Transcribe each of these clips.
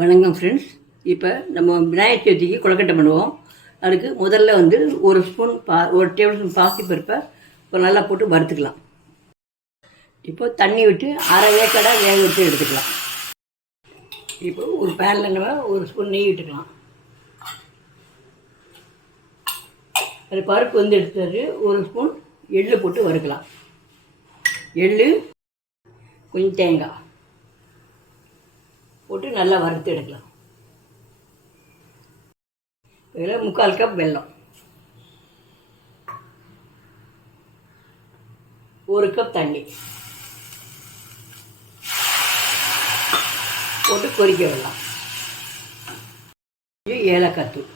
வணக்கம் ஃப்ரெண்ட்ஸ். இப்போ நம்ம விநாயகர் சதுர்த்திக்கு கொழுக்கட்டை பண்ணுவோம். அதுக்கு முதல்ல ஒரு ஸ்பூன் ஒரு டேபிள் ஸ்பூன் பாசிப்பருப்பை இப்போ நல்லா போட்டு வறுத்துக்கலாம். இப்போ தண்ணி விட்டு அரை வேக்காடை வேக விட்டு எடுத்துக்கலாம். இப்போ ஒரு பேனில் நம்ம ஒரு ஸ்பூன் நெய் விட்டுக்கலாம். அது பருப்பு எடுத்துட்டு ஒரு ஸ்பூன் எள்ளு போட்டு வறுக்கலாம். எள்ளு கொஞ்சம் தேங்காய் போட்டு நல்லா வறுத்து எடுக்கலாம். இதில் 3/4 கப் வெல்லம், 1 கப் தண்ணி போட்டு கொதிக்க விடலாம். ஏலக்காய் தூள்.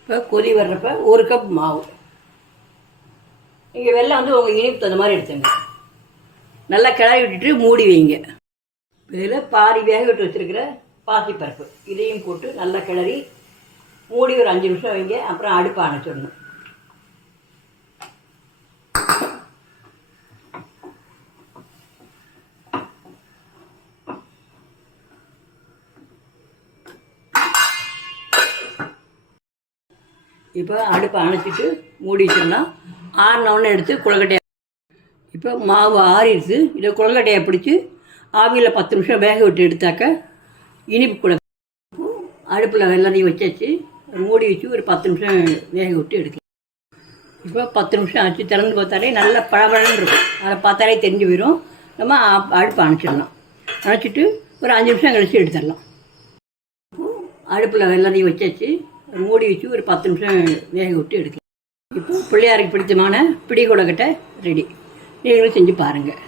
இப்போ கொதி வர்றப்ப 1 கப் மாவு. நீங்கள் வெல்லம் உங்கள் இனிப்பு தகுந்த மாதிரி எடுத்துங்க. நல்லா கிளறி விட்டுட்டு மூடி வைங்க. இதில் பாதி வேக விட்டு வச்சுருக்கிற பாசிப்பருப்பு இதையும் போட்டு நல்லா கிளறி மூடி ஒரு 5 நிமிஷம் வைங்க. அப்புறம் அடுப்பை அணைச்சிடணும். இப்போ அடுப்பை அணைச்சிட்டு மூடி வச்சிடலாம். ஆறினவுடனே எடுத்து கொழுக்கட்டையை இப்போ மாவு ஆறிடுச்சு. இதை கொழுக்கட்டையை பிடிச்சி ஆவியில் 10 நிமிஷம் வேக விட்டு எடுத்தாக்க இனிப்பு கொழுக்கட்டை. அடுப்பில் வெள்ளத்தையும் வச்சாச்சு. மூடி வச்சு ஒரு 10 நிமிஷம் வேக விட்டு எடுக்கலாம். இப்போ 10 நிமிஷம் ஆச்சு. திறந்து பார்த்தாலே நல்லா பழபழன்னு இருக்கும். அதை பார்த்தாலே தெரிஞ்சு போயிடும். நம்ம அடுப்பை அணைச்சிடலாம். அணைச்சிட்டு ஒரு 5 நிமிஷம் கழிச்சு எடுத்துடலாம். அடுப்பில் வெள்ளத்தையும் வச்சாச்சு. மூடி வச்சு ஒரு 10 நிமிஷம் வேக விட்டு எடுக்கலாம். இப்போ பிள்ளையாருக்கு பிடித்தமான பிடி கொழுக்கட்டை ரெடி. நீங்களும் செஞ்சு பாருங்கள்.